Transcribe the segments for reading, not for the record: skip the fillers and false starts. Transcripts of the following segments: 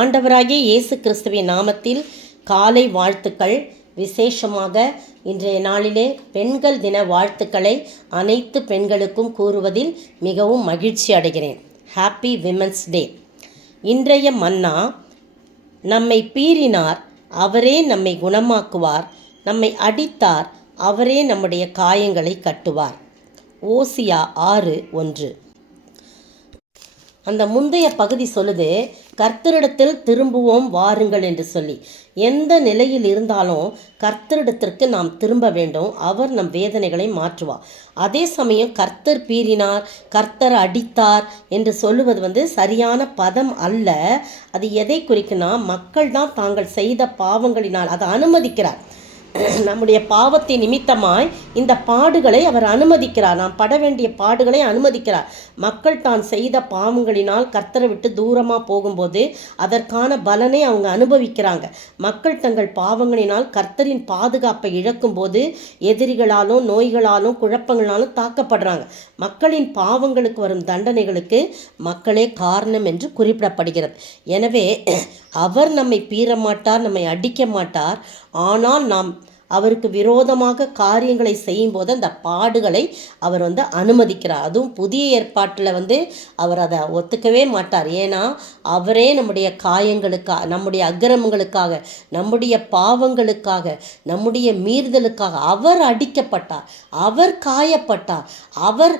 ஆண்டவராகிய இயேசு கிறிஸ்துவின் நாமத்தில் காலை வாழ்த்துக்கள். விசேஷமாக இன்றைய நாளிலே பெண்கள் தின வாழ்த்துக்களை அனைத்து பெண்களுக்கும் கூறுவதில் மிகவும் மகிழ்ச்சி அடைகிறேன். Happy women's day. இன்றைய மன்னா: நம்மை பீறினார், அவரே நம்மை குணமாக்குவார். நம்மை அடித்தார், அவரே நம்முடைய காயங்களை கட்டுவார். ஓசியா 6:1. அந்த முந்தைய பகுதி சொல்லுது, கர்த்தரிடத்தில் திரும்புவோம் வாருங்கள் என்று சொல்லி. எந்த நிலையில் இருந்தாலும் கர்த்தரிடத்திற்கு நாம் திரும்ப வேண்டும். அவர் நம் வேதனைகளை மாற்றுவார். அதே சமயம் கர்த்தர் பீறினார், கர்த்தர் அடித்தார் என்று சொல்லுவது சரியான பதம் அல்ல. அது எதை குறிக்குன்னா, மக்கள் தான் தாங்கள் செய்த பாவங்களினால் அதை அனுமதிக்கிறார். நம்முடைய பாவத்தை நிமித்தமாய் இந்த பாடுகளை அவர் அனுமதிக்கிறார். நாம் பட வேண்டிய பாடுகளை அனுமதிக்கிறார். மக்கள் தான் செய்த பாவங்களினால் கர்த்தரை விட்டு தூரமாக போகும்போது அதற்கான பலனை அவங்க அனுபவிக்கிறாங்க. மக்கள் தங்கள் பாவங்களினால் கர்த்தரின் பாதுகாப்பை இழக்கும்போது எதிரிகளாலும் நோய்களாலும் குழப்பங்களாலும் தாக்கப்படுறாங்க. மக்களின் பாவங்களுக்கு வரும் தண்டனைகளுக்கு மக்களே காரணம் என்று குறிப்பிடப்படுகிறது. எனவே அவர் நம்மை பீற மாட்டார், நம்மை அடிக்க மாட்டார். ஆனால் நாம் அவருக்கு விரோதமாக காரியங்களை செய்யும்போது அந்த பாடுகளை அவர் அனுமதிக்கிறார். அதுவும் புதிய ஏற்பாட்டில் அவர் அதை ஒத்துக்கவே மாட்டார். ஏன்னா அவரே நம்முடைய காயங்களுக்காக, நம்முடைய அக்கிரமங்களுக்காக, நம்முடைய பாவங்களுக்காக, நம்முடைய மீறுதலுக்காக அவர் அடிக்கப்பட்டார், அவர் காயப்பட்டார், அவர்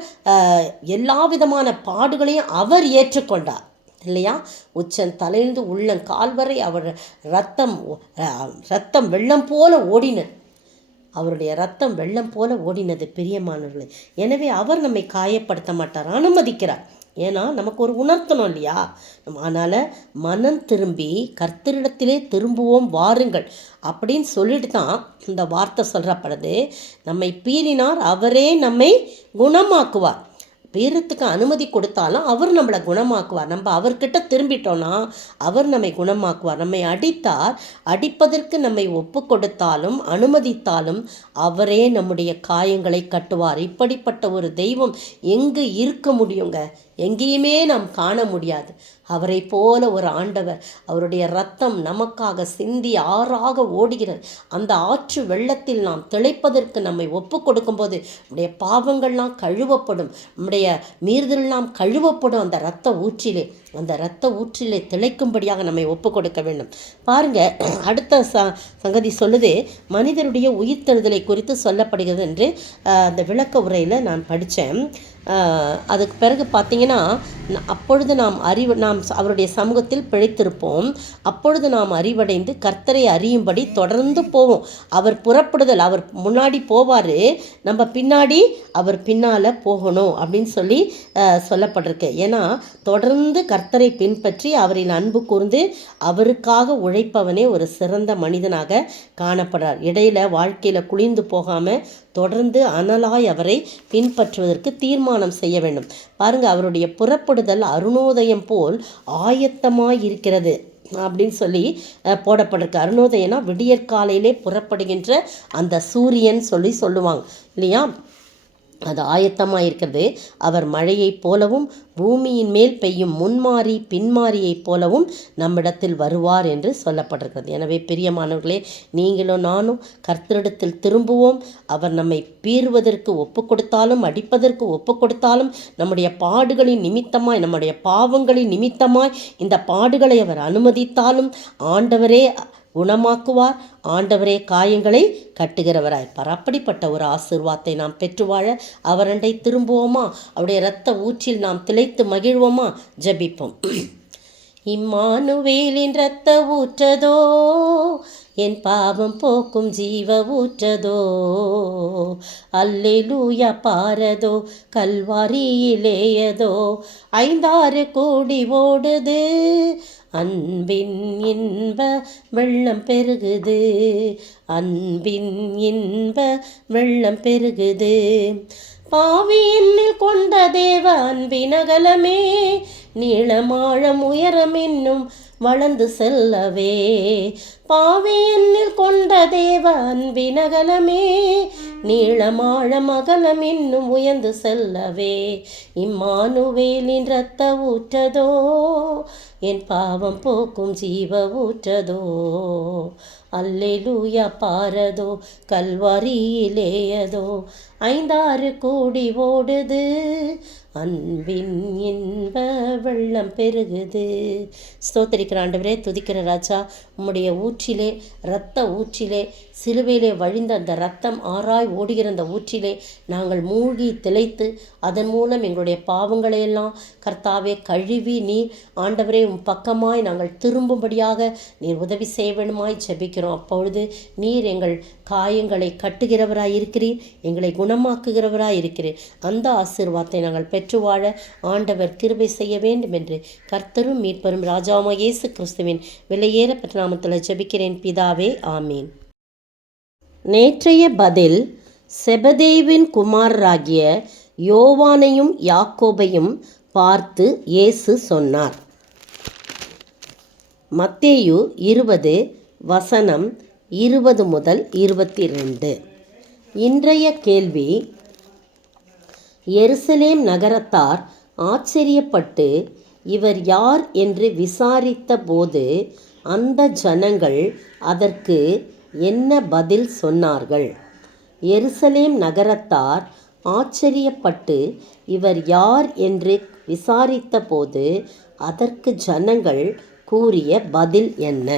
எல்லா விதமான பாடுகளையும் அவர் ஏற்றுக்கொண்டார் இல்லையா? உச்சன் தலைந்து உள்ளம் கால்வரை அவர் ரத்தம் வெள்ளம் போல ஓடினது. அவருடைய ரத்தம் வெள்ளம் போல ஓடினது பிரியமானவர்களே. எனவே அவர் நம்மை காயப்படுத்த மாட்டார், அனுமதிக்கிறார். ஏன்னா நமக்கு ஒரு உணர்த்தணும் இல்லையா? அதனால் மனம் திரும்பி கர்த்தரிடத்திலே திரும்புவோம் வாருங்கள் அப்படின்னு சொல்லிட்டு தான் இந்த வார்த்தை சொல்கிறப்படுது. நம்மை பீறினார், அவரே நம்மை குணமாக்குவார். பீறத்துக்கு அனுமதி கொடுத்தாலும் அவர் நம்மளை குணமாக்குவார். நம்ம அவர்கிட்ட திரும்பிட்டோன்னா அவர் நம்மை குணமாக்குவார். நம்மை அடித்தார், அடிப்பதற்கு நம்மை ஒப்பு கொடுத்தாலும் அனுமதித்தாலும் அவரே நம்முடைய காயங்களை கட்டுவார். இப்படிப்பட்ட ஒரு தெய்வம் எங்கு இருக்க முடியுங்க? எங்கேயுமே நாம் காண முடியாது. அவரை போல ஒரு ஆண்டவர், அவருடைய இரத்தம் நமக்காக சிந்தி ஆறாக ஓடுகிறது. அந்த ஆற்று வெள்ளத்தில் நாம் திளைப்பதற்கு நம்மை ஒப்பு கொடுக்கும்போது நம்முடைய பாவங்கள்லாம் கழுவப்படும், நம்முடைய மீறுதல்லாம் கழுவப்படும். அந்த இரத்த ஊற்றிலே திளைக்கும்படியாக நம்மை ஒப்பு கொடுக்க வேண்டும். பாருங்க, அடுத்த சங்கதி சொல்லுது, மனிதருடைய உயிர்த்தெழுதலை குறித்து சொல்லப்படுகிறது என்று அந்த விளக்க உரையில் நான் படித்தேன். அதுக்கு பிறகு பார்த்தீங்கன்னா, அப்பொழுது நாம் அவருடைய சமூகத்தில் பிழைத்திருப்போம். அப்பொழுது நாம் அறிவடைந்து கர்த்தரை அறியும்படி தொடர்ந்து போவோம். அவர் புறப்படுதல், அவர் முன்னாடி போவார், நம்ம பின்னாடி அவர் பின்னால் போகணும் அப்படின்னு சொல்லி சொல்லப்பட்டிருக்கு. ஏன்னா தொடர்ந்து கர்த்தரை பின்பற்றி அவரின் அன்பு கூர்ந்து அவருக்காக உழைப்பவனே ஒரு சிறந்த மனிதனாக காணப்படுறார். இடையில வாழ்க்கையில் குளிர்ந்து போகாமல் தொடர்ந்து அனலாய் அவரை பின்பற்றுவதற்கு தீர்மானம் செய்ய வேண்டும். பாருங்க, அவருடைய புறப்படுதல் அருணோதயம் போல் ஆயத்தமாய் இருக்கிறது அப்படின்னு சொல்லி போடப்பட்டிருக்கு. அருணோதயம்னா விடியற்காலையிலே புறப்படுகின்ற அந்த சூரியன் சொல்லுவாங்க இல்லையா? அது ஆயத்தமாக இருக்கிறது. அவர் மழையைப் போலவும் பூமியின் மேல் பெய்யும் முன்மாறி பின்மாறியைப் போலவும் நம்மிடத்தில் வருவார் என்று சொல்லப்பட்டிருக்கிறது. எனவே பிரியமானவர்களே, நீங்களும் நானும் கர்த்தரிடத்தில் திரும்புவோம். அவர் நம்மை பீறுவதற்கு ஒப்பு கொடுத்தாலும் அடிப்பதற்கு ஒப்பு கொடுத்தாலும் நம்முடைய பாடுகளின் நிமித்தமாய், நம்முடைய பாவங்களின் நிமித்தமாய் இந்த பாடுகளை அவர் அனுமதித்தாலும் ஆண்டவரே குணமாக்குவார், ஆண்டவரே காயங்களை கட்டுகிறவராயிருப்பார். அப்படிப்பட்ட ஒரு ஆசீர்வாதத்தை நாம் பெற்று வாழ அவரண்டை திரும்புவோமா? அவருடைய இரத்த ஊற்றில் நாம் திளைத்து மகிழ்வோமா? ஜெபிப்போம். இம்மானுவேலின் இரத்த ஊற்றதோ, என் பாவம் போக்கும் ஜீவ ஊற்றதோ, அல்லேலூயா பாரதோ, கல்வாரியிலேயதோ, 5-6 கோடி ஓடுது, அன்பின் இன்ப வெள்ளம் பெருகுது, அன்பின் இன்ப வெள்ளம் பெருகுது. பாவி என்னில் கொண்ட தேவ அன்பின் அகலமே, நீளமாழம் உயரம் என்னும் வளர்ந்து செல்லவே. பாவி என்னில் கொண்ட தேவ அன்பினகலமே, நீளமாழம் அகலம் இன்னும் உயர்ந்து செல்லவே. இம்மானுவேலின் இரத்த ஊற்றதோ, என் பாவம் போக்கும் ஜீவ ஊற்றதோ. அல்லேலூயா பாரதோ, கல்வாரியிலேயதோ, 5-6 கோடி ஓடுது, அன்பின் இன்ப வெள்ளம் பெருகுது. ஸ்தோத்திரிக்கிற ஆண்டவரே, துதிக்கிற ராஜா, உம்முடைய ஊற்றிலே, இரத்த ஊற்றிலே, சிலுவையிலே வழிந்த அந்த இரத்தம் ஆராய் ஓடுகிற அந்த ஊற்றிலே நாங்கள் மூழ்கி திளைத்து அதன் மூலம் எங்களுடைய பாவங்களையெல்லாம் கர்த்தாவே கழுவி நீர் ஆண்டவரே உம் பக்கமாய் நாங்கள் திரும்பும்படியாக நீர் உதவி செய்ய வேண்டுமாய் ஜெபிக்கிறோம். அப்பொழுது நீர் எங்கள் காயங்களை கட்டுகிறவராய் இருக்கிறீர், எங்களை குணமாக்குகிறவராய் இருக்கிறீர். அந்த ஆசீர்வாதத்தை நாங்கள் பெற்று வாழ ஆண்டவர் கிருபை செய்ய வேண்டும் என்று கர்த்தரும் மீட்பரும் ராஜாவாகிய இயேசு கிறிஸ்துவின் விலையேறப்பட்ட நாமத்தில் ஜெபிக்கிறேன் பிதாவே, ஆமீன். நேற்றைய பதில், செபதேவின் குமாரராகிய யோவானையும் யாக்கோபையும் பார்த்து இயேசு சொன்னார். மத்தேயு 20 வசனம் 20 முதல் 22. இன்றைய கேள்வி, எருசலேம் நகரத்தார் ஆச்சரியப்பட்டு இவர் யார் என்று விசாரித்த போது அந்த ஜனங்கள் அதற்கு என்ன பதில் சொன்னார்கள்? எருசலேம் நகரத்தார் ஆச்சரியப்பட்டு இவர் யார் என்று விசாரித்த போது அதற்கு ஜனங்கள் கூறிய பதில் என்ன?